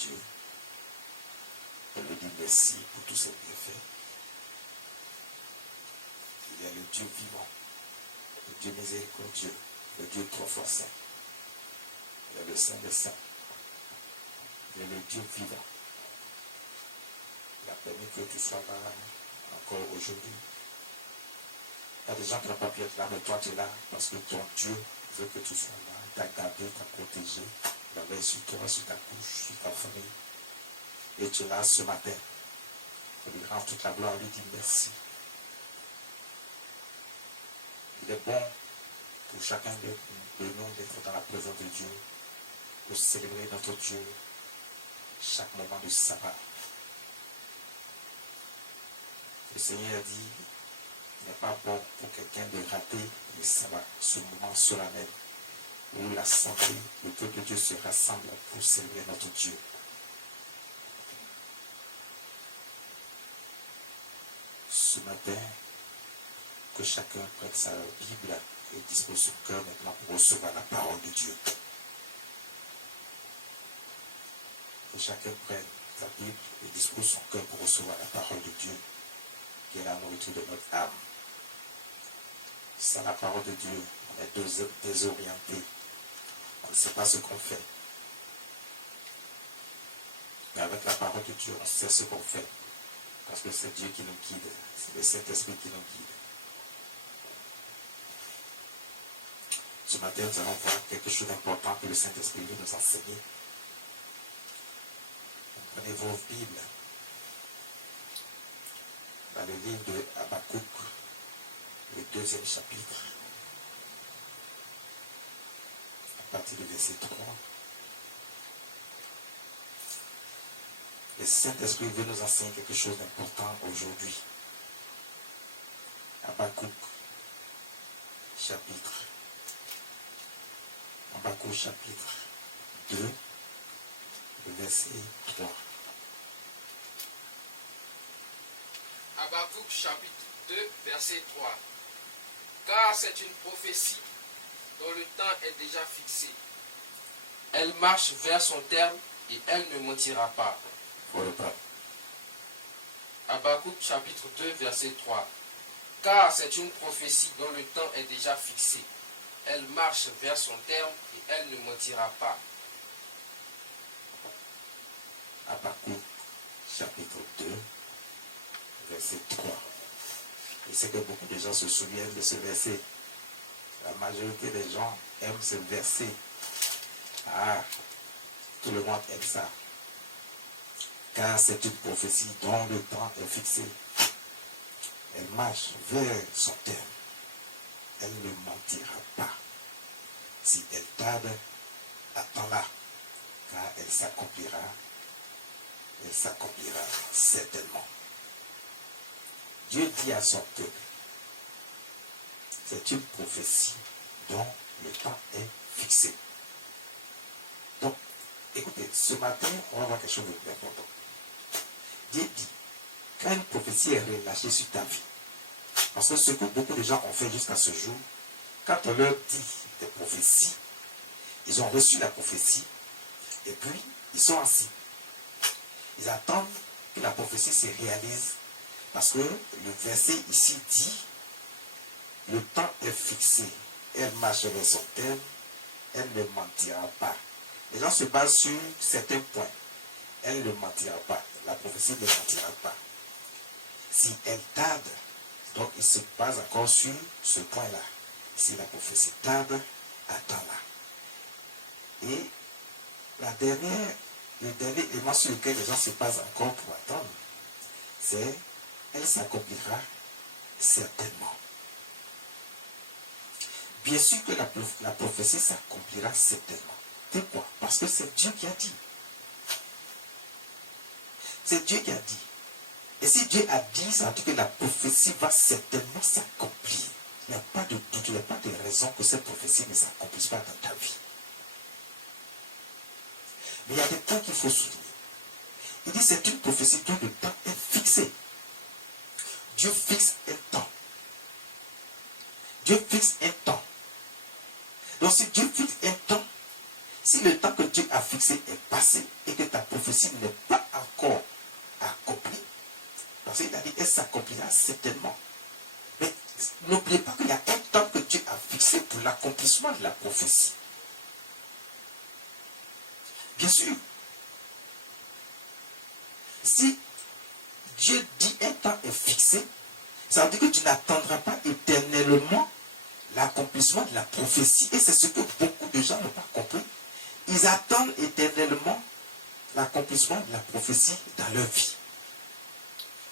Dieu. On lui dit merci pour tous ses bienfaits. Il y a le Dieu vivant, le Dieu miséricordieux, le Dieu trois fois saint. Il y a le Saint des Saints. Il y a le Dieu vivant. Il a permis que tu sois là encore aujourd'hui. Il y a des gens qui n'ont pas pu être là, mais toi tu es là parce que ton Dieu veut que tu sois là. Il t'a gardé, t'a protégé. Il a veillé sur toi, sur ta couche, sur ta famille. Et tu es là ce matin. On lui rend toute la gloire, on lui dit merci. Il est bon pour chacun de nous d'être dans la présence de Dieu, de célébrer notre Dieu chaque moment du sabbat. Le Seigneur a dit, il n'est pas bon pour quelqu'un de rater le sabbat, ce moment solennel où l'assemblée, le peuple de Dieu se rassemble pour célébrer notre Dieu. Ce matin, que chacun prenne sa Bible et dispose son cœur maintenant pour recevoir la parole de Dieu. Que chacun prenne sa Bible et dispose son cœur pour recevoir la parole de Dieu, qui est la nourriture de notre âme. Sans la parole de Dieu, on est désorienté. On ne sait pas ce qu'on fait. Mais avec la parole de Dieu, on sait ce qu'on fait. Parce que c'est Dieu qui nous guide. C'est le Saint-Esprit qui nous guide. Ce matin, nous allons voir quelque chose d'important que le Saint-Esprit veut nous enseigner. Prenez vos Bibles. Dans le livre de Habakkuk, le 2e chapitre, à partir du verset 3. Le Saint-Esprit veut nous enseigner quelque chose d'important aujourd'hui. Habakkuk, chapitre 2, le verset 3. Habakkuk chapitre 2, verset 3. Car c'est une prophétie dont le temps est déjà fixé. Elle marche vers son terme et elle ne mentira pas. Habakkuk chapitre 2, verset 3. Car c'est une prophétie dont le temps est déjà fixé. Elle marche vers son terme et elle ne mentira pas. Habakkuk chapitre 2, verset 3. Je sais que beaucoup de gens se souviennent de ce verset. La majorité des gens aiment ce verset. Ah, tout le monde aime ça. Car c'est une prophétie dont le temps est fixé. Elle marche vers son terme. Elle ne mentira pas. Si elle tarde, attends-la, car elle s'accomplira certainement. Dieu dit à son peuple, c'est une prophétie dont le temps est fixé. Donc, écoutez, ce matin, on va voir quelque chose d'important. Dieu dit, quand une prophétie est relâchée sur ta vie, parce que ce que beaucoup de gens ont fait jusqu'à ce jour, quand on leur dit des prophéties, ils ont reçu la prophétie, et puis ils sont assis. Ils attendent que la prophétie se réalise, parce que le verset ici dit, le temps est fixé, elle marche vers son terme, elle ne mentira pas. Les gens se basent sur certains points. Elle ne mentira pas, la prophétie ne mentira pas. Si elle tarde, donc il se base encore sur ce point-là. Si la prophétie tarde, attends-la. Et le dernier élément sur lequel les gens se basent encore pour attendre, c'est elle s'accomplira certainement. Bien sûr que la prophétie s'accomplira certainement. Pourquoi? Parce que c'est Dieu qui a dit. C'est Dieu qui a dit. Et si Dieu a dit, ça veut dire que la prophétie va certainement s'accomplir. Il n'y a pas de doute, il n'y a pas de raison que cette prophétie ne s'accomplisse pas dans ta vie. Mais il y a des points qu'il faut souligner. Il dit c'est une prophétie dont le temps est fixé. Dieu fixe un temps. Dieu fixe un temps. Donc si Dieu fixe un temps, Si le temps que Dieu a fixé est passé et que ta prophétie n'est pas encore accomplie, parce qu'il a dit, elle s'accomplira certainement. Mais n'oubliez pas qu'il y a un temps que Dieu a fixé pour l'accomplissement de la prophétie. Bien sûr, si Dieu dit un temps est fixé, ça veut dire que tu n'attendras pas éternellement l'accomplissement de la prophétie. Et c'est ce que beaucoup de gens n'ont pas compris. Ils attendent éternellement l'accomplissement de la prophétie dans leur vie.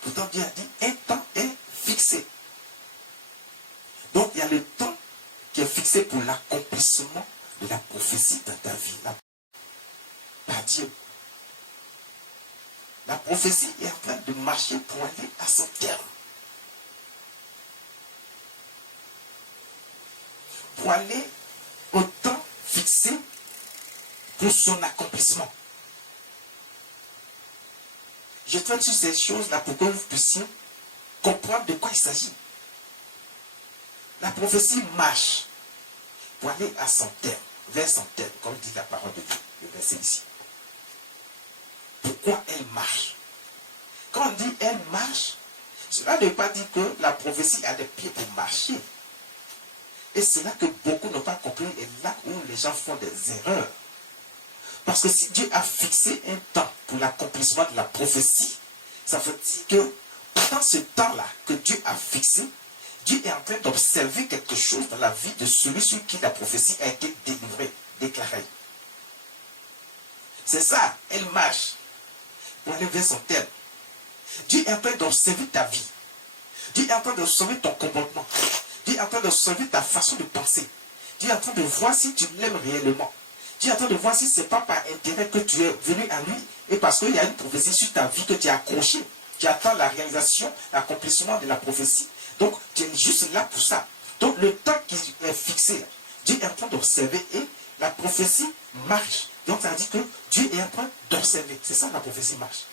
Pourtant, Dieu a dit, un temps est fixé. Donc, il y a le temps qui est fixé pour l'accomplissement de la prophétie dans ta vie. Par Dieu. La prophétie est en train de marcher pour aller à son terme. Pour aller au temps fixé pour son accomplissement. Je traite sur ces choses-là pour que vous puissiez comprendre de quoi il s'agit. La prophétie marche pour aller à son terme, vers son terme, comme dit la parole de Dieu, le verset ici. Pourquoi elle marche? Quand on dit elle marche, cela ne veut pas dire que la prophétie a des pieds pour marcher. Et c'est là que beaucoup n'ont pas compris et là où les gens font des erreurs. Parce que si Dieu a fixé un temps pour l'accomplissement de la prophétie, ça veut dire que pendant ce temps-là que Dieu a fixé, Dieu est en train d'observer quelque chose dans la vie de celui sur qui la prophétie a été délivrée, déclarée. C'est ça, elle marche pour aller vers son terme. Dieu est en train d'observer ta vie. Dieu est en train d'observer ton comportement. Dieu est en train d'observer ta façon de penser. Dieu est en train de voir si tu l'aimes réellement. Dieu est en train de voir si ce n'est pas par intérêt que tu es venu à lui et parce qu'il y a une prophétie sur ta vie que tu as accroché. Tu attends la réalisation, l'accomplissement de la prophétie. Donc, tu es juste là pour ça. Donc, le temps qui est fixé, Dieu est en train d'observer et la prophétie marche. Donc, ça veut dire que Dieu est en train d'observer. C'est ça la prophétie marche.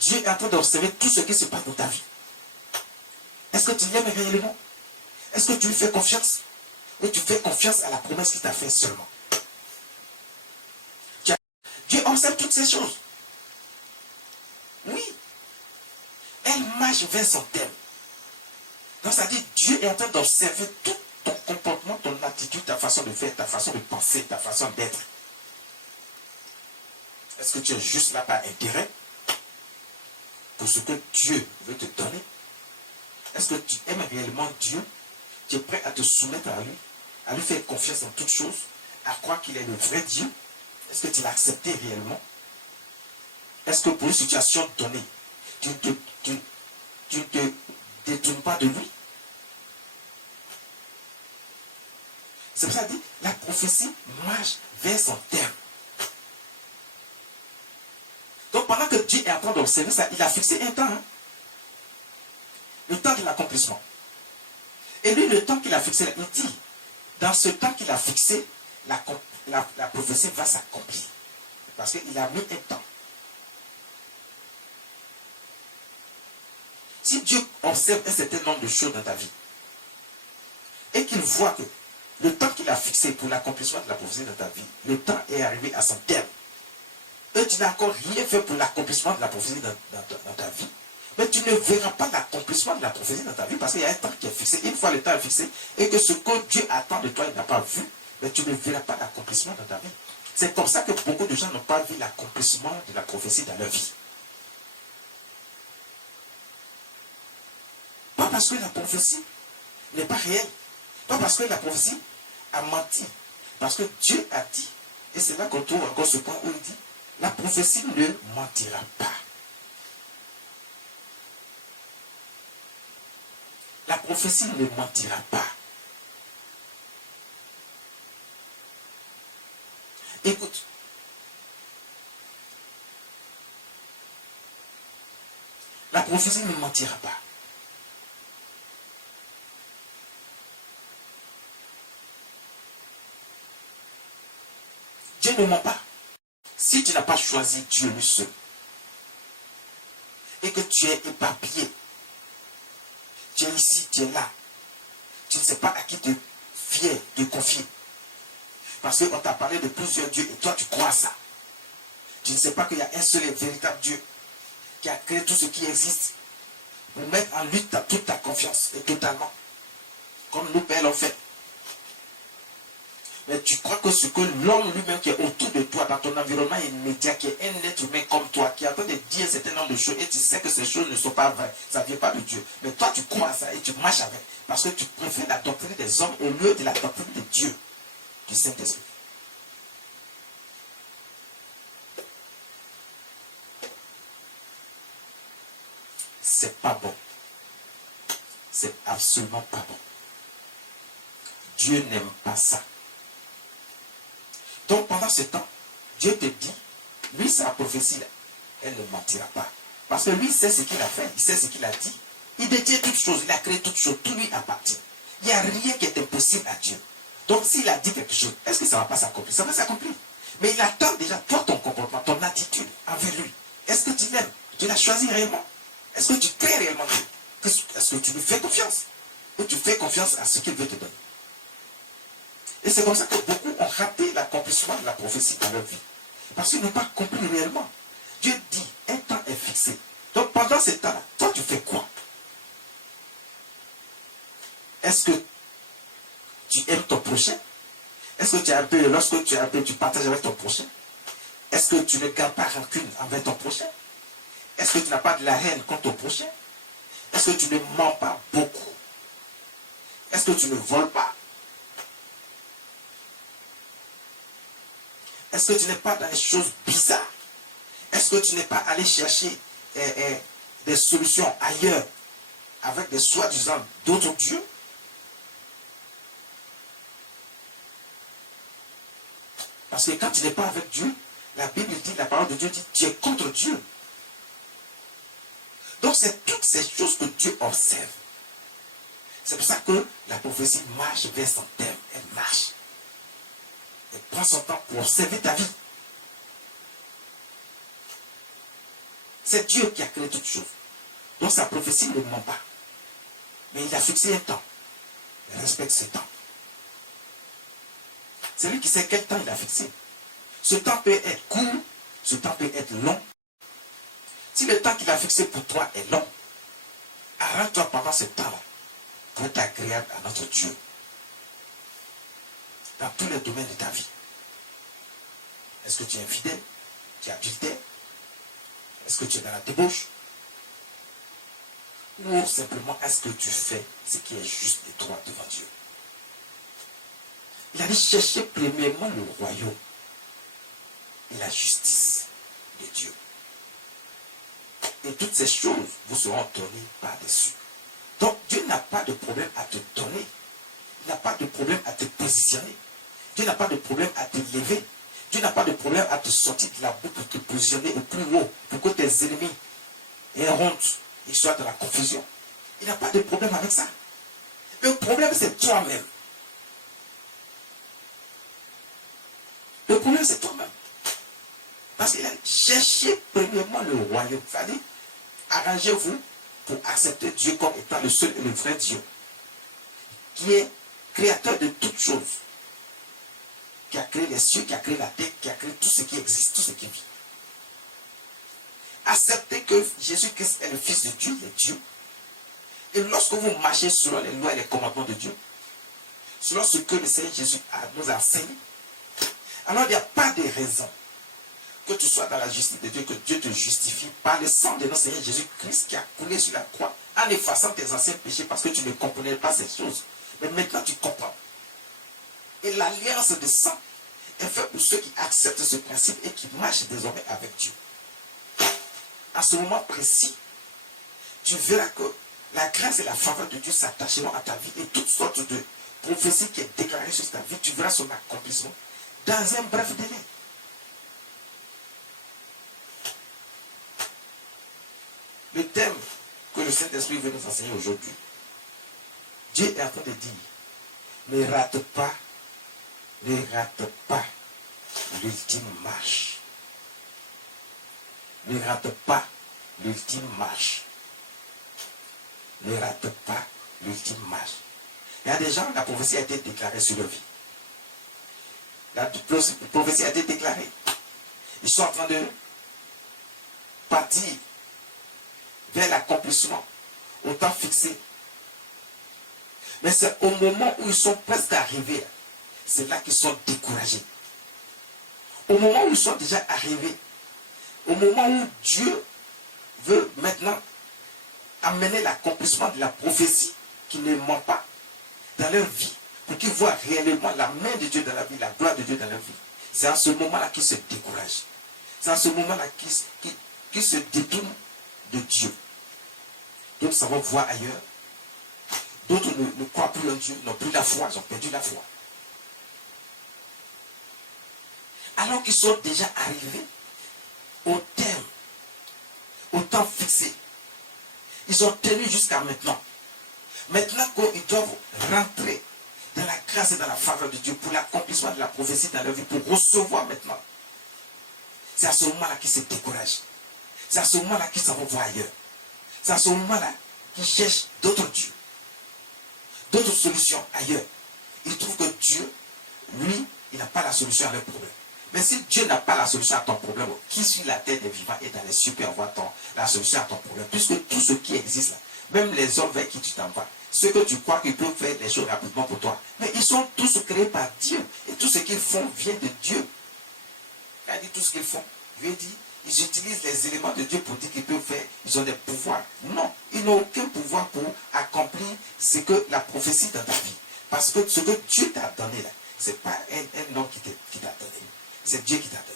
Dieu est en train d'observer tout ce qui se passe dans ta vie. Est-ce que tu l'aimes réellement? Est-ce que tu lui fais confiance? Ou tu fais confiance à la promesse qu'il t'a faite seulement? Dieu observe toutes ces choses. Oui. Elle marche vers son terme. Donc ça dit, Dieu est en train d'observer tout ton comportement, ton attitude, ta façon de faire, ta façon de penser, ta façon d'être. Est-ce que tu es juste là par intérêt pour ce que Dieu veut te donner? Est-ce que tu aimes réellement Dieu? Tu es prêt à te soumettre à lui faire confiance dans toutes choses, à croire qu'il est le vrai Dieu? Est-ce que tu l'as accepté réellement? Est-ce que pour une situation donnée, tu ne te détournes pas de lui? C'est pour ça qu'il dit, la prophétie marche vers son terme. Donc pendant que Dieu est en train d'observer ça, il a fixé un temps. Hein? Le temps de l'accomplissement. Et lui, le temps qu'il a fixé, il dit, dans ce temps qu'il a fixé, la prophétie va s'accomplir. Parce qu'il a mis un temps. Si Dieu observe un certain nombre de choses dans ta vie, et qu'il voit que le temps qu'il a fixé pour l'accomplissement de la prophétie dans ta vie, le temps est arrivé à son terme, et tu n'as encore rien fait pour l'accomplissement de la prophétie dans ta vie, mais tu ne verras pas l'accomplissement de la prophétie dans ta vie parce qu'il y a un temps qui est fixé. Une fois le temps est fixé et que ce que Dieu attend de toi, il n'a pas vu, mais tu ne verras pas l'accomplissement dans ta vie. C'est comme ça que beaucoup de gens n'ont pas vu l'accomplissement de la prophétie dans leur vie. Pas parce que la prophétie n'est pas réelle. Pas parce que la prophétie a menti. Parce que Dieu a dit, et c'est là qu'on trouve encore ce point où il dit, la prophétie ne mentira pas. La prophétie ne mentira pas. Écoute. La prophétie ne mentira pas. Dieu ne ment pas. Si tu n'as pas choisi Dieu lui seul, et que tu es éparpillé, tu es ici, tu es là, tu ne sais pas à qui te Parce qu'on t'a parlé de plusieurs dieux et toi tu crois à ça. Tu ne sais pas qu'il y a un seul et véritable Dieu qui a créé tout ce qui existe pour mettre en lutte toute ta confiance et totalement. Comme nous pères l'ont fait. Mais tu crois que ce que l'homme lui-même qui est autour de toi, dans ton environnement immédiat, qui est un être humain comme toi, qui est en train de dire un certain nombre de choses, et tu sais que ces choses ne sont pas vraies, ça ne vient pas de Dieu. Mais toi, tu crois à ça et tu marches avec. Parce que tu préfères la doctrine des hommes au lieu de la doctrine de Dieu, du Saint-Esprit. C'est pas bon. C'est absolument pas bon. Dieu n'aime pas ça. Donc pendant ce temps, Dieu te dit, lui, sa prophétie, là, elle ne mentira pas. Parce que lui, il sait ce qu'il a fait, il sait ce qu'il a dit. Il détient toutes choses, il a créé toutes choses, tout lui appartient. Il n'y a rien qui est impossible à Dieu. Donc s'il a dit quelque chose, est-ce que ça ne va pas s'accomplir? Ça va s'accomplir. Mais il attend déjà, toi, ton comportement, ton attitude envers lui. Est-ce que tu l'aimes? Tu l'as choisi réellement? Est-ce que tu crées réellement Dieu? Est-ce que tu lui fais confiance? Ou tu fais confiance à ce qu'il veut te donner? Et c'est comme ça que beaucoup ont raté l'accomplissement de la prophétie dans leur vie. Parce qu'ils n'ont pas compris réellement. Dieu dit, un temps est fixé. Donc pendant ce temps-là, toi tu fais quoi? Est-ce que tu aimes ton prochain? Est-ce que tu es un peu, lorsque tu es un peu, tu partages avec ton prochain? Est-ce que tu ne gardes pas rancune envers ton prochain? Est-ce que tu n'as pas de la haine contre ton prochain? Est-ce que tu ne mens pas beaucoup? Est-ce que tu ne voles pas? Est-ce que tu n'es pas dans les choses bizarres? Est-ce que tu n'es pas allé chercher des solutions ailleurs avec des soi-disant d'autres dieux? Parce que quand tu n'es pas avec Dieu, la Bible dit, la parole de Dieu dit, tu es contre Dieu. Donc c'est toutes ces choses que Dieu observe. C'est pour ça que la prophétie marche vers son terme. Elle marche. Elle prend son temps pour observer ta vie. C'est Dieu qui a créé toutes choses. Donc sa prophétie ne ment pas. Mais il a fixé un temps. Il respecte ce temps. C'est lui qui sait quel temps il a fixé. Ce temps peut être court, ce temps peut être long. Si le temps qu'il a fixé pour toi est long, arrête-toi pendant ce temps-là pour être agréable à notre Dieu. Dans tous les domaines de ta vie. Est-ce que tu es infidèle? Tu es adultère? Est-ce que tu es dans la débauche? Ou simplement est-ce que tu fais ce qui est juste et droit devant Dieu? Il a dit chercher premièrement le royaume et la justice de Dieu. Et toutes ces choses vous seront données par-dessus. Donc Dieu n'a pas de problème à te donner. Il n'a pas de problème à te positionner. Dieu n'a pas de problème à te lever. Dieu n'a pas de problème à te sortir de la boue pour te positionner au plus haut, pour que tes ennemis aient honte et soient dans la confusion. Il n'a pas de problème avec ça. Le problème, c'est toi-même. Le problème, c'est toi-même. Parce qu'il a cherché premièrement le royaume. C'est-à-dire, arrangez-vous pour accepter Dieu comme étant le seul et le vrai Dieu, qui est créateur de toutes choses, qui a créé les cieux, qui a créé la terre, qui a créé tout ce qui existe, tout ce qui vit. Acceptez que Jésus-Christ est le Fils de Dieu, il est Dieu. Et lorsque vous marchez selon les lois et les commandements de Dieu, selon ce que le Seigneur Jésus nous a enseigné, alors il n'y a pas de raison que tu sois dans la justice de Dieu, que Dieu te justifie par le sang de notre Seigneur Jésus-Christ qui a coulé sur la croix en effaçant tes anciens péchés parce que tu ne comprenais pas ces choses. Mais maintenant tu comprends. Et l'alliance de sang est faite pour ceux qui acceptent ce principe et qui marchent désormais avec Dieu. À ce moment précis, tu verras que la grâce et la faveur de Dieu s'attacheront à ta vie et toutes sortes de prophéties qui est déclarée sur ta vie, tu verras son accomplissement dans un bref délai. Le thème que le Saint-Esprit veut nous enseigner aujourd'hui, Dieu est en train de dire, ne rate pas l'ultime marche. Ne rate pas l'ultime marche. Ne rate pas l'ultime marche. Il y a des gens, la prophétie a été déclarée sur leur vie. La prophétie a été déclarée. Ils sont en train de partir vers l'accomplissement au temps fixé. Mais c'est au moment où ils sont presque arrivés, c'est là qu'ils sont découragés. Au moment où ils sont déjà arrivés, au moment où Dieu veut maintenant amener l'accomplissement de la prophétie qui ne ment pas dans leur vie, pour qu'ils voient réellement la main de Dieu dans la vie, la gloire de Dieu dans leur vie. C'est à ce moment-là qu'ils se découragent. C'est à ce moment-là qu'ils se détournent de Dieu. D'autres s'en vont voir ailleurs. D'autres ne croient plus en Dieu, n'ont plus la foi, ils ont perdu la foi. Alors qu'ils sont déjà arrivés au terme, au temps fixé. Ils ont tenu jusqu'à maintenant. Maintenant qu'ils doivent rentrer dans la grâce et dans la faveur de Dieu pour l'accomplissement de la prophétie dans leur vie, pour recevoir maintenant. C'est à ce moment-là qu'ils se découragent. C'est à ce moment-là qu'ils s'en vont voir ailleurs. C'est à ce moment-là qu'ils cherchent d'autres dieux, d'autres solutions ailleurs. Ils trouvent que Dieu, lui, il n'a pas la solution à leur problème. Mais si Dieu n'a pas la solution à ton problème, qui sur la terre des vivants et dans les cieux peut avoir la solution à ton problème? Puisque tout ce qui existe là, même les hommes vers qui tu t'en vas, ceux que tu crois qu'ils peuvent faire des choses rapidement pour toi, mais ils sont tous créés par Dieu. Et tout ce qu'ils font vient de Dieu. Il a dit tout ce qu'ils font. Dieu dit, ils utilisent les éléments de Dieu pour dire qu'ils peuvent faire, ils ont des pouvoirs. Non, ils n'ont aucun pouvoir pour accomplir ce que la prophétie dans ta vie. Parce que ce que Dieu t'a donné là, ce n'est pas un homme qui t'a donné. C'est Dieu qui t'a donné.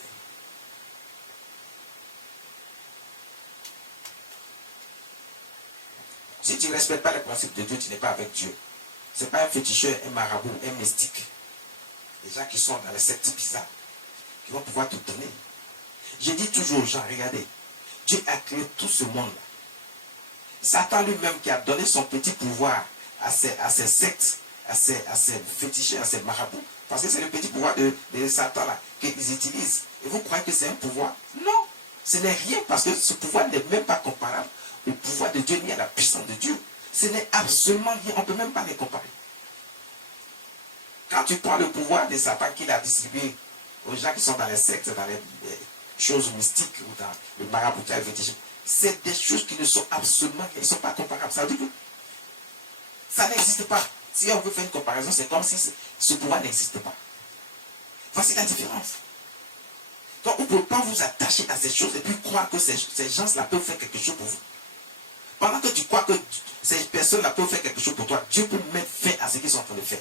Si tu ne respectes pas les principes de Dieu, tu n'es pas avec Dieu. Ce n'est pas un féticheur, un marabout, un mystique. Les gens qui sont dans les sectes bizarres, qui vont pouvoir te donner. Je dis toujours aux gens, regardez, Dieu a créé tout ce monde-là. Satan lui-même qui a donné son petit pouvoir à ces sectes, à ces féticheurs, à ces marabouts, parce que c'est le petit pouvoir de Satan là qu'ils utilisent. Et vous croyez que c'est un pouvoir? Non, ce n'est rien, parce que ce pouvoir n'est même pas comparable au pouvoir de Dieu ni à la puissance de Dieu. Ce n'est absolument rien, on ne peut même pas les comparer. Quand tu prends le pouvoir de Satan qu'il a distribué aux gens qui sont dans les sectes, dans les choses mystiques ou dans le maraboutage, c'est des choses qui ne sont absolument rien, ils ne sont pas comparables. Ça veut dire que ça n'existe pas. Si on veut faire une comparaison, c'est comme si ce pouvoir n'existe pas. Voici la différence. Donc, on ne peut pas vous attacher à ces choses et puis croire que ces gens-là peuvent faire quelque chose pour vous. Pendant que tu crois que ces personnes-là peuvent faire quelque chose pour toi, Dieu peut mettre fin à ce qu'ils sont en train de faire.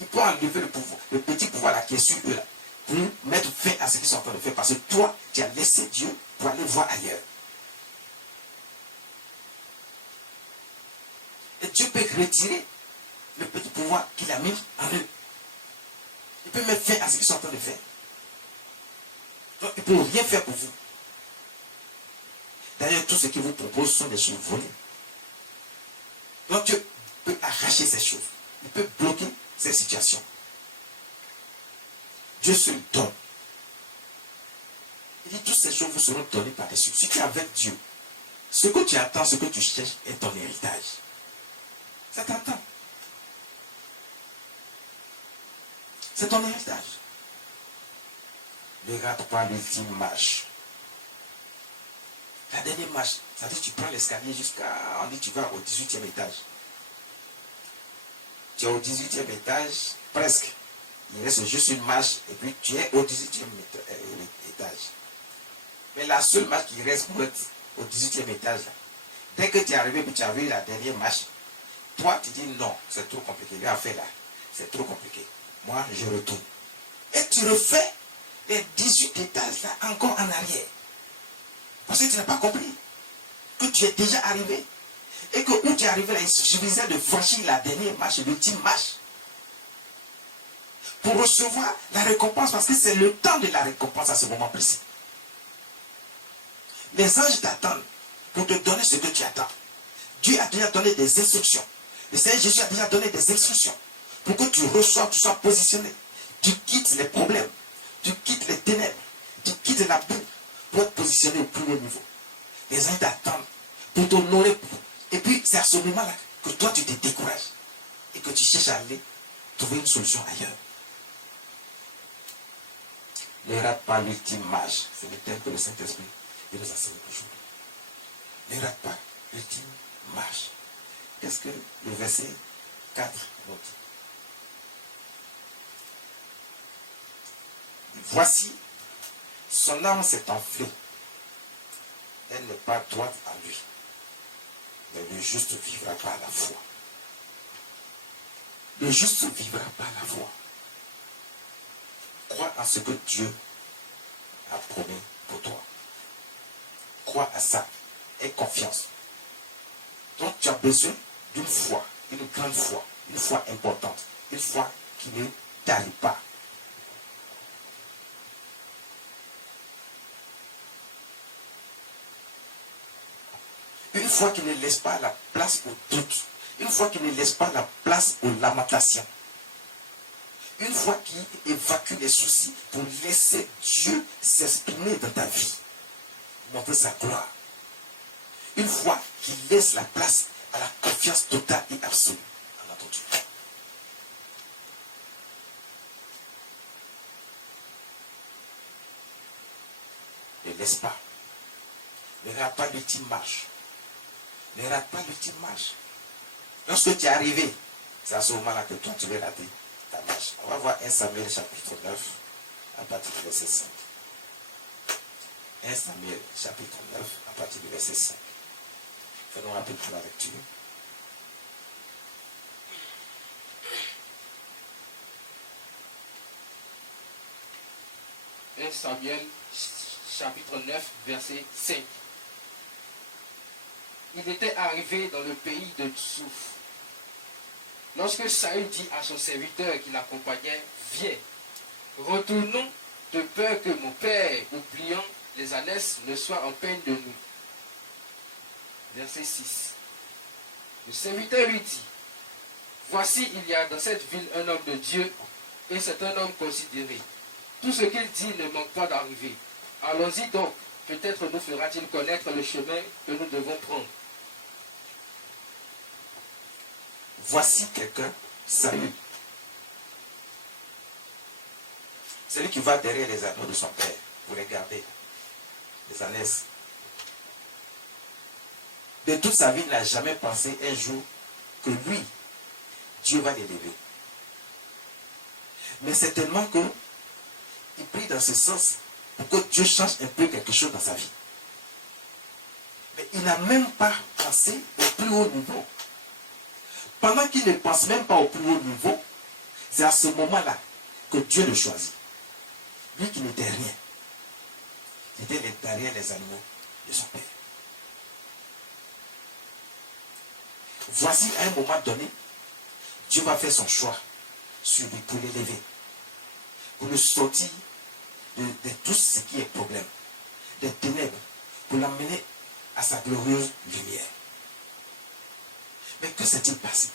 Il peut enlever le pouvoir, le petit pouvoir là qui est sur eux là, pour mettre fin à ce qu'ils sont en train de faire. Parce que toi, tu as laissé Dieu pour aller voir ailleurs. Et Dieu peut retirer le petit pouvoir qu'il a mis en eux. Il peut mettre fin à ce qu'ils sont en train de faire. Donc, il ne peut rien faire pour vous. D'ailleurs, tout ce qu'il vous propose sont des choses volées. Donc, Dieu peut arracher ces choses. Il peut bloquer ces situations. Dieu se le donne. Il dit, toutes ces choses vous seront données par-dessus. Si tu es avec Dieu, ce que tu attends, ce que tu cherches est ton héritage. Ça t'attend. C'est ton héritage. Ne rate pas l'ultime marche. La dernière marche, ça dit que tu prends l'escalier jusqu'à, on dit tu vas au 18e étage. Tu es au 18e étage, presque. Il reste juste une marche et puis tu es au 18e étage. Mais la seule marche qui reste pour être au 18e étage, là, dès que tu es arrivé et tu as vu la dernière marche, toi tu dis non, c'est trop compliqué. Viens faire là, c'est trop compliqué. Moi, je retourne. Et tu refais les 18 étages là encore en arrière. Parce que tu n'as pas compris que tu es déjà arrivé. Et que où tu es arrivé là, il suffisait de franchir la dernière marche, l'ultime marche. Pour recevoir la récompense, parce que c'est le temps de la récompense à ce moment précis. Les anges t'attendent pour te donner ce que tu attends. Dieu a déjà donné des instructions. Le Seigneur Jésus a déjà donné des instructions pour que tu reçoives, tu sois positionné. Tu quittes les problèmes, tu quittes les ténèbres, tu quittes la boue pour être positionné au plus haut niveau. Les anges t'attendent pour t'honorer. Et puis c'est à ce moment-là que toi tu te décourages et que tu cherches à aller trouver une solution ailleurs. ne rate pas l'ultime marche. C'est le thème que le Saint-Esprit nous enseigne aujourd'hui. Ne rate pas l'ultime marche. Qu'est-ce que le verset 4 nous dit? Voici, son âme s'est enflée. Elle n'est pas droite à lui. Mais le juste vivra par la foi. Le juste vivra par la foi. Crois en ce que Dieu a promis pour toi. Crois à ça. Aie confiance. Donc tu as besoin d'une foi, une grande foi, une foi importante, une foi qui ne tarit pas. Une foi qui ne laisse pas la place au doute. Une foi qui ne laisse pas la place aux lamentations. Une foi qui évacue les soucis pour laisser Dieu s'exprimer dans ta vie. Montrer sa gloire. Une foi qui laisse la place à la confiance totale et absolue en notre Dieu. Ne laisse pas. Ne rate pas l'ultime marche. Ne rate pas l'ultime marche. Lorsque tu es arrivé, c'est à ce moment-là que toi tu vas rater ta marche. On va voir 1 Samuel chapitre 9 à partir du verset 5. 1 Samuel chapitre 9 à partir du verset 5. Faisons rapide pour la lecture. Samuel chapitre 9 verset 5. Il était arrivé dans le pays de Souf. Lorsque Saül dit à son serviteur qui l'accompagnait, viens, retournons de peur que mon père, oubliant les ânesses, ne soit en peine de nous. Verset 6. Le serviteur lui dit, voici, il y a dans cette ville un homme de Dieu, et c'est un homme considéré. Tout ce qu'il dit ne manque pas d'arriver. Allons-y donc, peut-être nous fera-t-il connaître le chemin que nous devons prendre. Voici quelqu'un, Saül. Celui qui va derrière les anneaux de son père. Vous regardez, les ânesses. De toute sa vie, il n'a jamais pensé un jour que lui, Dieu va l'élever. Mais c'est tellement que il prie dans ce sens pour que Dieu change un peu quelque chose dans sa vie. Mais il n'a même pas pensé au plus haut niveau. Pendant qu'il ne pense même pas au plus haut niveau, c'est à ce moment-là que Dieu le choisit. Lui qui n'était rien. Il était derrière les animaux de son père. Voici, à un moment donné, Dieu va faire son choix sur lui pour l'élever, pour le sortir de tout ce qui est problème, des ténèbres, pour l'amener à sa glorieuse lumière. Mais que s'est-il passé?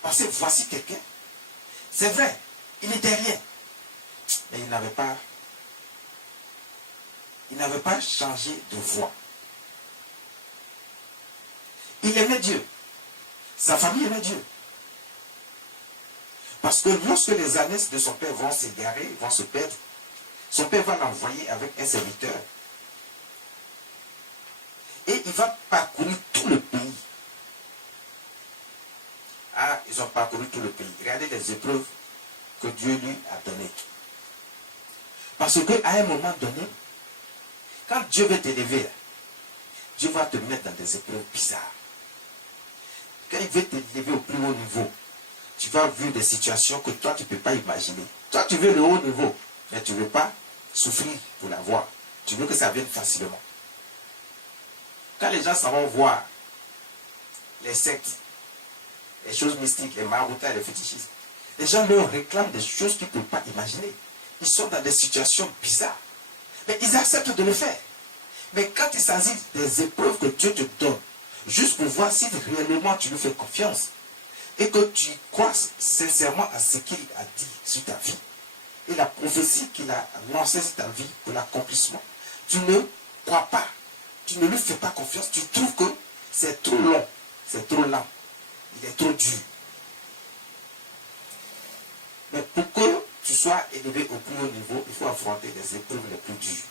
Parce que voici quelqu'un, c'est vrai, il n'était rien, mais il n'avait pas changé de voie. Il aimait Dieu. Sa famille aimait Dieu. Parce que lorsque les ânesses de son père vont s'égarer, vont se perdre, son père va l'envoyer avec un serviteur. Et il va parcourir tout le pays. Ah, ils ont parcouru tout le pays. Regardez les épreuves que Dieu lui a données. Parce qu'à un moment donné, quand Dieu veut t'élever, Dieu va te mettre dans des épreuves bizarres. Quand il veut t'élever au plus haut niveau, tu vas vivre des situations que toi, tu ne peux pas imaginer. Toi, tu veux le haut niveau, mais tu ne veux pas souffrir pour l'avoir. Tu veux que ça vienne facilement. Quand les gens s'en vont voir les sectes, les choses mystiques, les maraboutins, les fétichistes, les gens leur réclament des choses qu'ils ne peuvent pas imaginer. Ils sont dans des situations bizarres. Mais ils acceptent de le faire. Mais quand il s'agit des épreuves que Dieu te donne, juste pour voir si réellement tu lui fais confiance, et que tu crois sincèrement à ce qu'il a dit sur ta vie, et la prophétie qu'il a lancée sur ta vie pour l'accomplissement, tu ne crois pas, tu ne lui fais pas confiance, tu trouves que c'est trop long, c'est trop lent, il est trop dur. Mais pour que tu sois soit élevé au plus haut niveau, il faut affronter les épreuves les plus dures.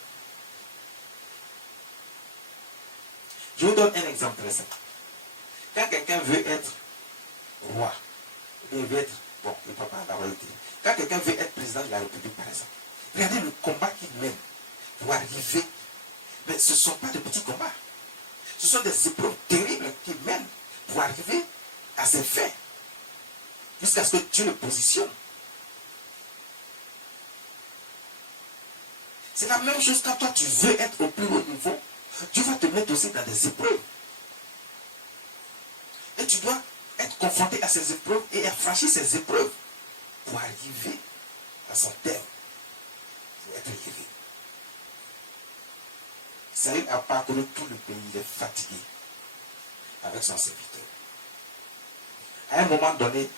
Je vous donne un exemple très simple. Quand quelqu'un veut être roi, il veut être, bon, il ne peut pas la royauté. Quand quelqu'un veut être président de la République, par exemple, regardez le combat qu'il mène pour arriver. Mais ce ne sont pas de petits combats. Ce sont des épreuves terribles qu'il mène pour arriver à ses fins. Jusqu'à ce que Dieu le positionne. C'est la même chose quand toi tu veux être au plus haut niveau. Dieu va te mettre aussi dans des épreuves. Et tu dois être confronté à ces épreuves et affranchir ces épreuves pour arriver à son terme. Pour être élevé. Saül a parcouru tout le pays, il est fatigué avec son serviteur. À un moment donné,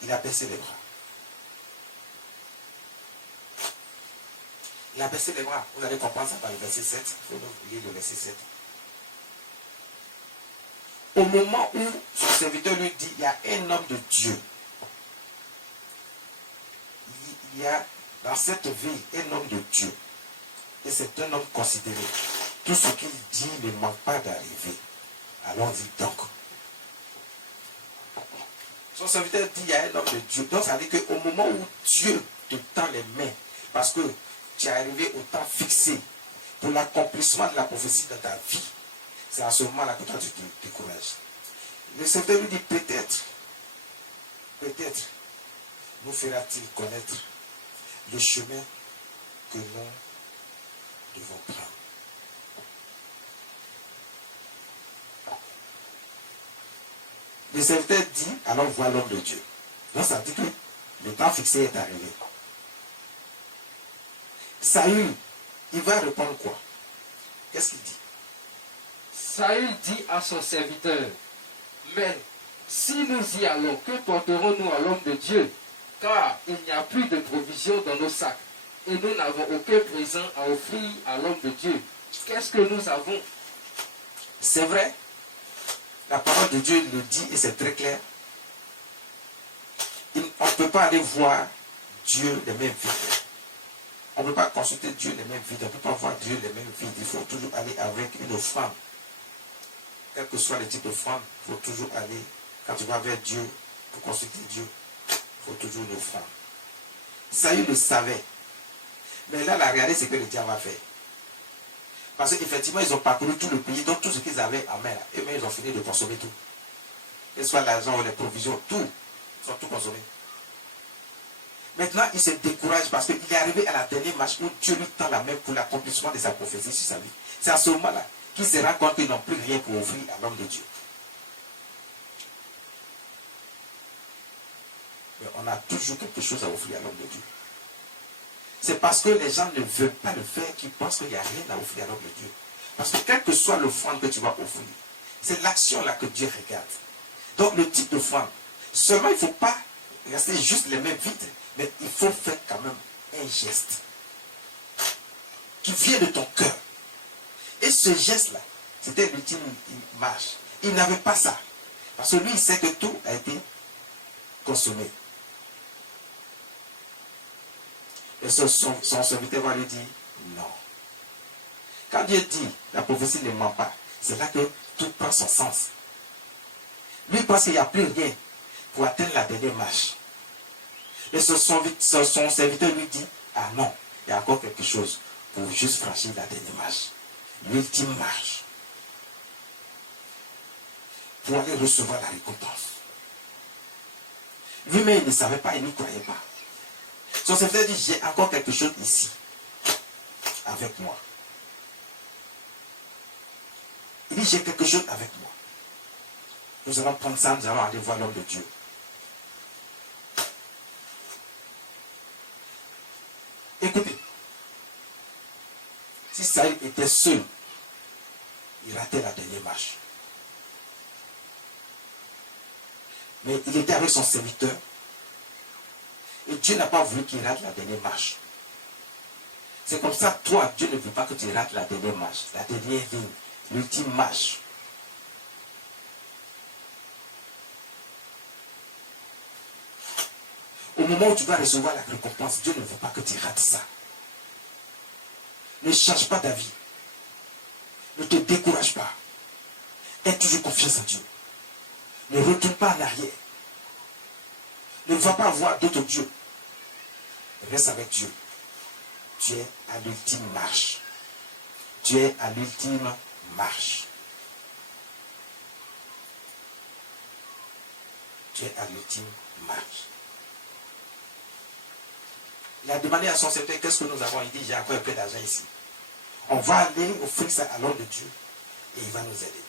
il a baissé les bras. Il a baissé les bras. Vous allez comprendre ça par le verset 7. Il faut oublier le verset 7. Au moment où son serviteur lui dit, il y a un homme de Dieu. Il y a dans cette vie un homme de Dieu. Et c'est un homme considéré. Tout ce qu'il dit ne manque pas d'arriver. Allons-y donc. Son serviteur dit, il y a un homme de Dieu. Donc ça veut dire qu'au moment où Dieu te tend les mains, parce que tu es arrivé au temps fixé pour l'accomplissement de la prophétie dans ta vie, c'est à ce moment-là que toi tu te décourages. Le serviteur lui dit, peut-être, nous fera-t-il connaître le chemin que nous devons prendre. Le serviteur dit, alors vois l'homme de Dieu. Donc ça dit que le temps fixé est arrivé. Saül, il va répondre quoi? Qu'est-ce qu'il dit? Saül dit à son serviteur, mais si nous y allons, que porterons-nous à l'homme de Dieu? Car il n'y a plus de provisions dans nos sacs, et nous n'avons aucun présent à offrir à l'homme de Dieu. Qu'est-ce que nous avons? C'est vrai. La parole de Dieu le dit et c'est très clair. On ne peut pas aller voir Dieu les mêmes vides. On ne peut pas consulter Dieu les mêmes vides. On ne peut pas voir Dieu les mêmes vides. Il faut toujours aller avec une offrande. Quel que soit le type d'offrande, il faut toujours aller. Quand tu vas vers Dieu, pour consulter Dieu, il faut toujours une offrande. Saül le savait. Mais là, la réalité, c'est que le diable va faire. Parce qu'effectivement, ils ont parcouru tout le pays, donc tout ce qu'ils avaient en main, eux-mêmes, ils ont fini de consommer tout. Que ce soit l'argent ou les provisions, tout. Ils ont tout consommé. Maintenant, il se décourage parce qu'il est arrivé à la dernière marche où Dieu lui tend la main pour l'accomplissement de sa prophétie sur sa vie. C'est à ce moment-là qu'il se rend compte qu'ils n'ont plus rien pour offrir à l'homme de Dieu. Mais on a toujours quelque chose à offrir à l'homme de Dieu. C'est parce que les gens ne veulent pas le faire qu'ils pensent qu'il n'y a rien à offrir à l'homme de Dieu. Parce que quelle que soit l'offrande que tu vas offrir, c'est l'action là que Dieu regarde. Donc le type d'offrande, seulement il ne faut pas rester juste les mains vides, mais il faut faire quand même un geste qui vient de ton cœur. Et ce geste-là, c'était l'ultime marche. Il n'avait pas ça. Parce que lui, il sait que tout a été consommé. Et son serviteur va lui dire non. Quand Dieu dit la prophétie ne ment pas, c'est là que tout prend son sens. Lui pense qu'il n'y a plus rien pour atteindre la dernière marche. Et son serviteur lui dit ah non, il y a encore quelque chose pour juste franchir la dernière marche. L'ultime marche. Pour aller recevoir la récompense. Lui-même, il ne savait pas, il n'y croyait pas. Son serviteur dit, j'ai encore quelque chose ici, avec moi. Il dit, j'ai quelque chose avec moi. Nous allons prendre ça, nous allons aller voir l'homme de Dieu. Écoutez, si Saül était seul, il ratait la dernière marche. Mais il était avec son serviteur. Et Dieu n'a pas voulu qu'il rate la dernière marche. C'est comme ça, toi, Dieu ne veut pas que tu rates la dernière marche, la dernière ligne, l'ultime marche. Au moment où tu dois recevoir la récompense, Dieu ne veut pas que tu rates ça. Ne change pas d'avis. Ne te décourage pas. Aie toujours confiance en Dieu. Ne retourne pas en arrière. Ne va pas voir d'autres dieux. Reste avec Dieu. Tu es à l'ultime marche. Tu es à l'ultime marche. Tu es à l'ultime marche. Il a demandé à son serviteur, qu'est-ce que nous avons? Il dit, j'ai encore un peu d'argent ici. On va aller offrir ça à l'ordre de Dieu et il va nous aider.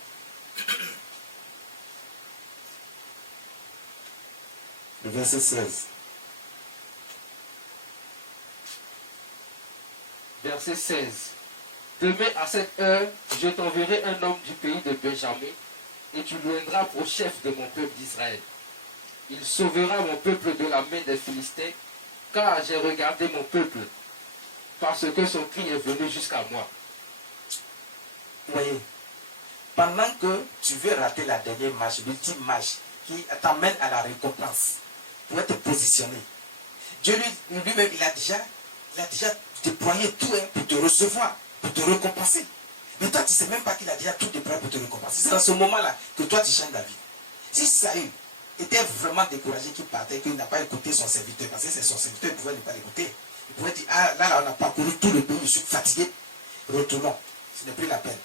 Le verset 16. Verset 16. Demain à cette heure, je t'enverrai un homme du pays de Benjamin, et tu le rendras pour chef de mon peuple d'Israël. Il sauvera mon peuple de la main des Philistins, car j'ai regardé mon peuple, parce que son cri est venu jusqu'à moi. Vous voyez, pendant que tu veux rater la dernière marche, l'ultime marche, qui t'amène à la récompense, pour être positionné, Dieu lui-même, il a déjà déployé tout pour te recevoir, pour te récompenser. Mais toi, tu ne sais même pas qu'il a déjà tout déployé pour te récompenser. C'est dans ce moment-là que toi, tu changes d'avis. Si Saül était vraiment découragé qu'il partait, qu'il n'a pas écouté son serviteur, parce que c'est son serviteur, il pouvait ne pas l'écouter. Il pouvait dire, ah là, on a parcouru tout le pays, je suis fatigué, retournons. Ce n'est plus la peine.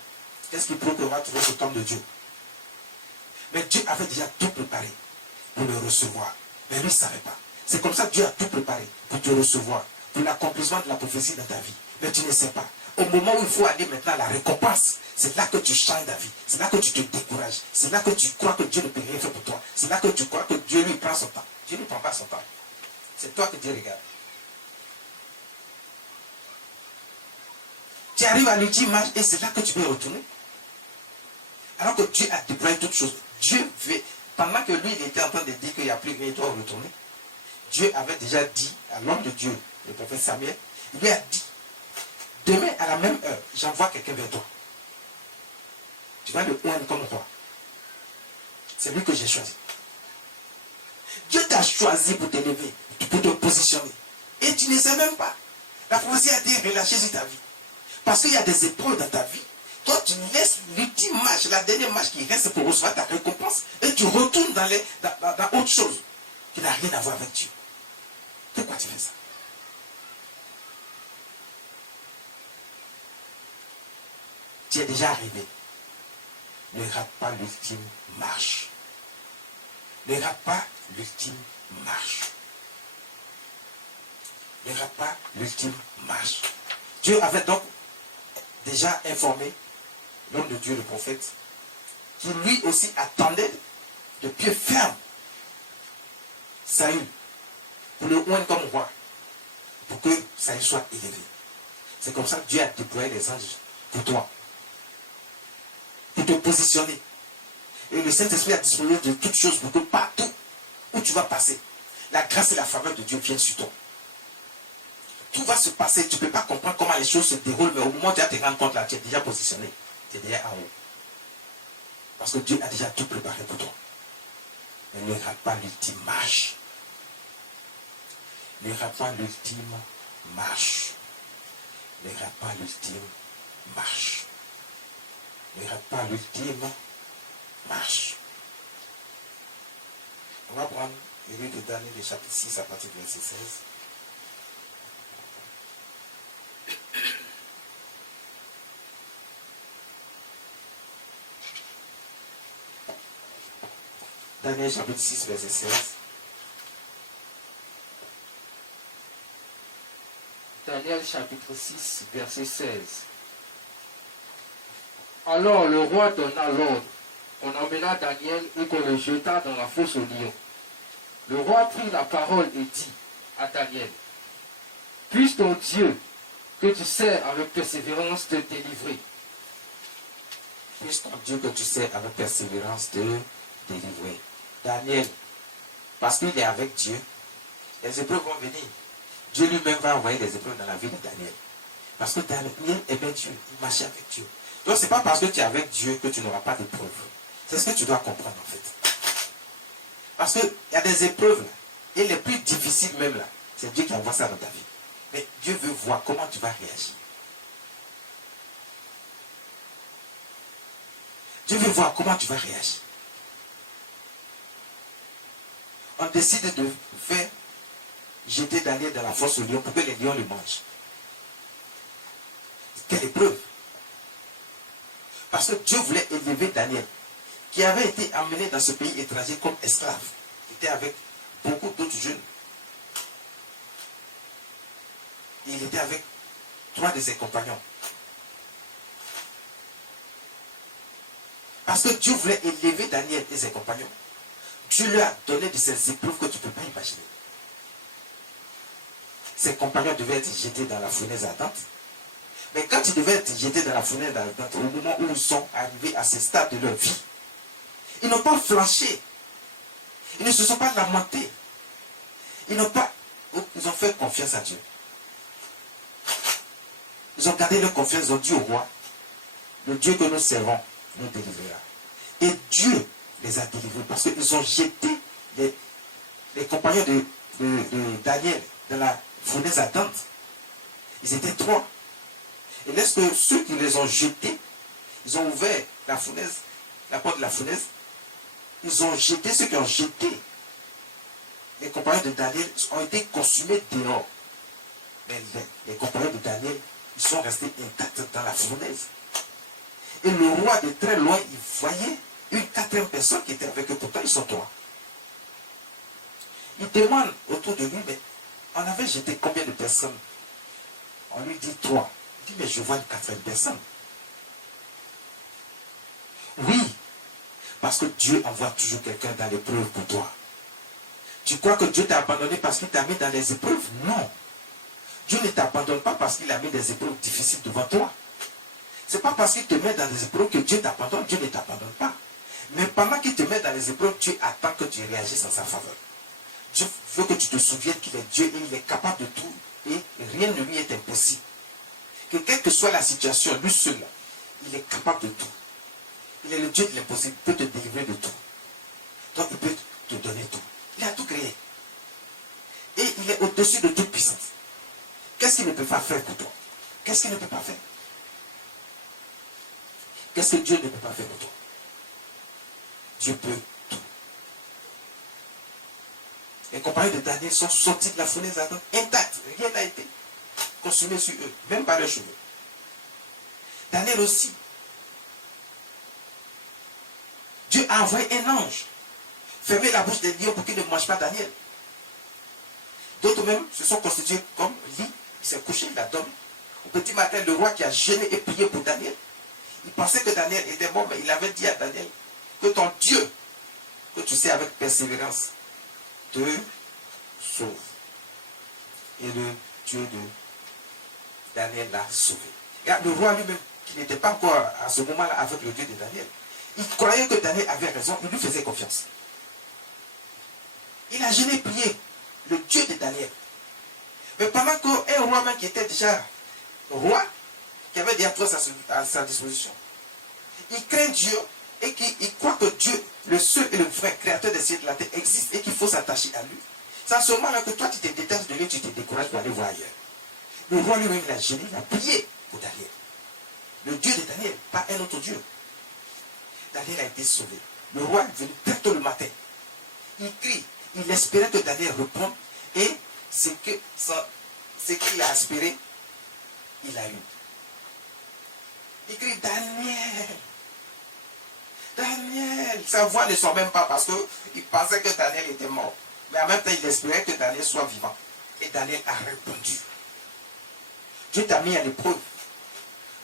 Qu'est-ce qui prouve qu'on va trouver ce temps de Dieu? Mais Dieu avait déjà tout préparé pour le recevoir. Mais lui ne savait pas. C'est comme ça que Dieu a tout préparé pour te recevoir, pour l'accomplissement de la prophétie dans ta vie. Mais tu ne sais pas. Au moment où il faut aller maintenant à la récompense, c'est là que tu changes d'avis. C'est là que tu te décourages. C'est là que tu crois que Dieu ne peut rien faire pour toi. C'est là que tu crois que Dieu lui prend son temps. Dieu ne prend pas son temps. C'est toi que Dieu regarde. Tu arrives à l'ultime marche et c'est là que tu peux retourner. Alors que Dieu a déployé toutes choses. Dieu veut, pendant que lui il était en train de dire qu'il n'y a plus rien, il doit retourner. Dieu avait déjà dit à l'homme de Dieu, le prophète Samuel, il lui a dit, demain à la même heure, j'envoie quelqu'un vers toi. Tu vas le oindre comme roi. C'est lui que j'ai choisi. Dieu t'a choisi pour t'élever, pour te positionner. Et tu ne sais même pas. La prophétie a été relâchée sur ta vie. Parce qu'il y a des épreuves dans ta vie. Toi, tu laisses l'ultime marche, la dernière marche qui reste pour recevoir ta récompense, et tu retournes dans autre chose qui n'a rien à voir avec Dieu. Pourquoi tu fais ça? Tu es déjà arrivé. Ne rate pas l'ultime marche. Ne rate pas l'ultime marche. Ne rate pas l'ultime marche. Dieu avait donc déjà informé l'homme de Dieu, le prophète, qui lui aussi attendait de pied ferme Saül pour le oindre comme roi, pour que Saül soit élevé. C'est comme ça que Dieu a déployé les anges pour toi, pour te positionner. Et le Saint-Esprit a disposé de toutes choses pour que partout où tu vas passer, la grâce et la faveur de Dieu viennent sur toi. Tout va se passer, tu ne peux pas comprendre comment les choses se déroulent, mais au moment où tu vas te rendre compte, là, tu es déjà positionné, tu es déjà en haut. Parce que Dieu a déjà tout préparé pour toi. Mais ne rate pas l'ultime marche. Ne rate pas l'ultime marche. Ne rate pas l'ultime marche. Ne rate pas l'ultime marche. On va prendre le livre de Daniel, le chapitre 6, à partir du verset 16. Daniel chapitre 6, verset 16. Daniel chapitre 6, verset 16. Alors le roi donna l'ordre. On emmena Daniel et qu'on le jeta dans la fosse aux lions. Le roi prit la parole et dit à Daniel, puisse ton Dieu que tu sers avec persévérance te délivrer. Puisse ton Dieu que tu sers avec persévérance te délivrer. Daniel, parce qu'il est avec Dieu, les épreuves vont venir. Dieu lui-même va envoyer les épreuves dans la vie de Daniel. Parce que Daniel aimait Dieu, il marchait avec Dieu. Donc ce n'est pas parce que tu es avec Dieu que tu n'auras pas d'épreuves. C'est ce que tu dois comprendre en fait. Parce qu'il y a des épreuves, Et les plus difficiles même là, c'est Dieu qui envoie ça dans ta vie. Mais Dieu veut voir comment tu vas réagir. Dieu veut voir comment tu vas réagir. On décide de faire jeter Daniel dans la fosse au lion pour que les lions le mangent. Quelle épreuve! Parce que Dieu voulait élever Daniel, qui avait été emmené dans ce pays étranger comme esclave. Il était avec beaucoup d'autres jeunes. Et il était avec 3 de ses compagnons. Parce que Dieu voulait élever Daniel et ses compagnons. Dieu lui a donné de ces épreuves que tu ne peux pas imaginer. Ses compagnons devaient être jetés dans la fournaise ardente. Mais quand ils devaient être jetés dans la fournaise ardente, au moment où ils sont arrivés à ce stade de leur vie, ils n'ont pas flanché. Ils ne se sont pas lamentés. Ils ont fait confiance à Dieu. Ils ont gardé leur confiance, ils ont dit au roi, le Dieu que nous servons nous délivrera. Et Dieu les a délivrés parce qu'ils ont jeté les compagnons de Daniel dans la fournaise ardente. Ils étaient 3. Et lorsque ceux qui les ont jetés, ils ont ouvert la fournaise, la porte de la fournaise, ils ont jeté, ceux qui ont jeté les compagnons de Daniel ont été consumés dehors. Mais les compagnons de Daniel, ils sont restés intacts dans la fournaise. Et le roi de très loin, il voyait une 4e personne qui était avec eux. Pourtant, ils sont 3. Il demande autour de lui, mais on avait jeté combien de personnes? On lui dit 3. Il dit, mais je vois une 4e personne. Oui, parce que Dieu envoie toujours quelqu'un dans l'épreuve pour toi. Tu crois que Dieu t'a abandonné parce qu'il t'a mis dans les épreuves? Non. Dieu ne t'abandonne pas parce qu'il a mis des épreuves difficiles devant toi. Ce n'est pas parce qu'il te met dans les épreuves que Dieu t'abandonne. Dieu ne t'abandonne pas. Mais pendant qu'il te met dans les épreuves, Dieu attend que tu réagisses en sa faveur. Dieu veut que tu te souviennes qu'il est Dieu et il est capable de tout et rien ne lui est impossible. Que quelle que soit la situation, lui seul, il est capable de tout. Il est le Dieu de l'impossible, il peut te délivrer de tout. Donc il peut te donner tout. Il a tout créé. Et il est au-dessus de toute puissance. Qu'est-ce qu'il ne peut pas faire pour toi? Qu'est-ce qu'il ne peut pas faire? Qu'est-ce que Dieu ne peut pas faire pour toi? Dieu peut tout. Les compagnons de Daniel sont sortis de la fournaise ardente intacts. Rien n'a été consumé sur eux, même pas leurs cheveux. Daniel aussi. Dieu a envoyé un ange fermer la bouche des lions pour qu'ils ne mangent pas Daniel. D'autres même se sont constitués comme lit. Il s'est couché, il a dormi. Au petit matin, le roi qui a jeûné et prié pour Daniel, il pensait que Daniel était mort, mais il avait dit à Daniel que ton Dieu, que tu sais avec persévérance, te sauve. Et le Dieu de Daniel l'a sauvé. Et le roi lui-même, qui n'était pas encore à ce moment-là avec le Dieu de Daniel, il croyait que Daniel avait raison, il lui faisait confiance. Il a jeûné et prié le Dieu de Daniel. Mais pendant qu'un roi même qui était déjà roi, qui avait déjà tout à sa disposition, il craint Dieu et qu'il croit que Dieu, le seul et le vrai créateur des cieux et de la terre, existe et qu'il faut s'attacher à lui. C'est à ce moment-là que toi tu te détaches de lui, tu te décourages pour aller voir ailleurs. Le roi lui-même, il a jeûné, il a prié pour Daniel. Le Dieu de Daniel, pas un autre Dieu. Daniel a été sauvé. Le roi est venu très tôt le matin. Il crie, il espérait que Daniel réponde et ce qu'il a aspiré, il a eu. Il crie, Daniel, Daniel. Sa voix ne sort même pas parce qu'il pensait que Daniel était mort. Mais en même temps, il espérait que Daniel soit vivant. Et Daniel a répondu. Dieu t'a mis à l'épreuve.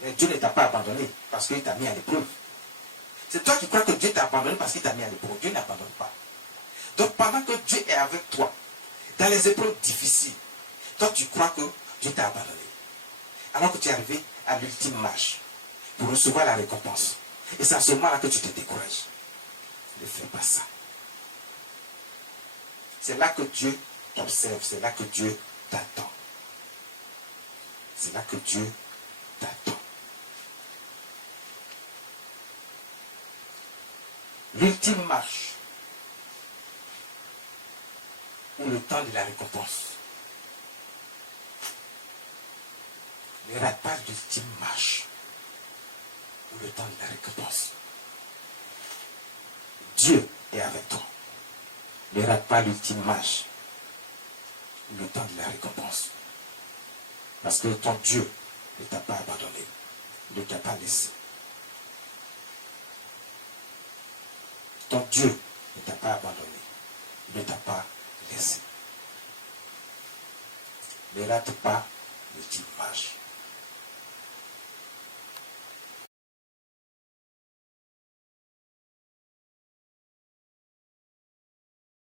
Mais Dieu ne t'a pas abandonné parce qu'il t'a mis à l'épreuve. C'est toi qui crois que Dieu t'a abandonné parce qu'il t'a mis à l'épreuve. Dieu n'abandonne pas. Donc pendant que Dieu est avec toi, dans les épreuves difficiles, toi tu crois que Dieu t'a abandonné. Alors que tu es arrivé à l'ultime marche pour recevoir la récompense. Et c'est à ce moment-là que tu te décourages. Ne fais pas ça. C'est là que Dieu t'observe, c'est là que Dieu t'attend. C'est là que Dieu t'attend. L'ultime marche. ou le temps de la récompense. Ne rate pas l'ultime marche ou le temps de la récompense. Dieu est avec toi. Ne rate pas l'ultime marche ou le temps de la récompense. Parce que ton Dieu ne t'a pas abandonné, ne t'a pas laissé. Ton Dieu ne t'a pas abandonné, ne t'a pas laissé. Ne rate pas l'ultime marche.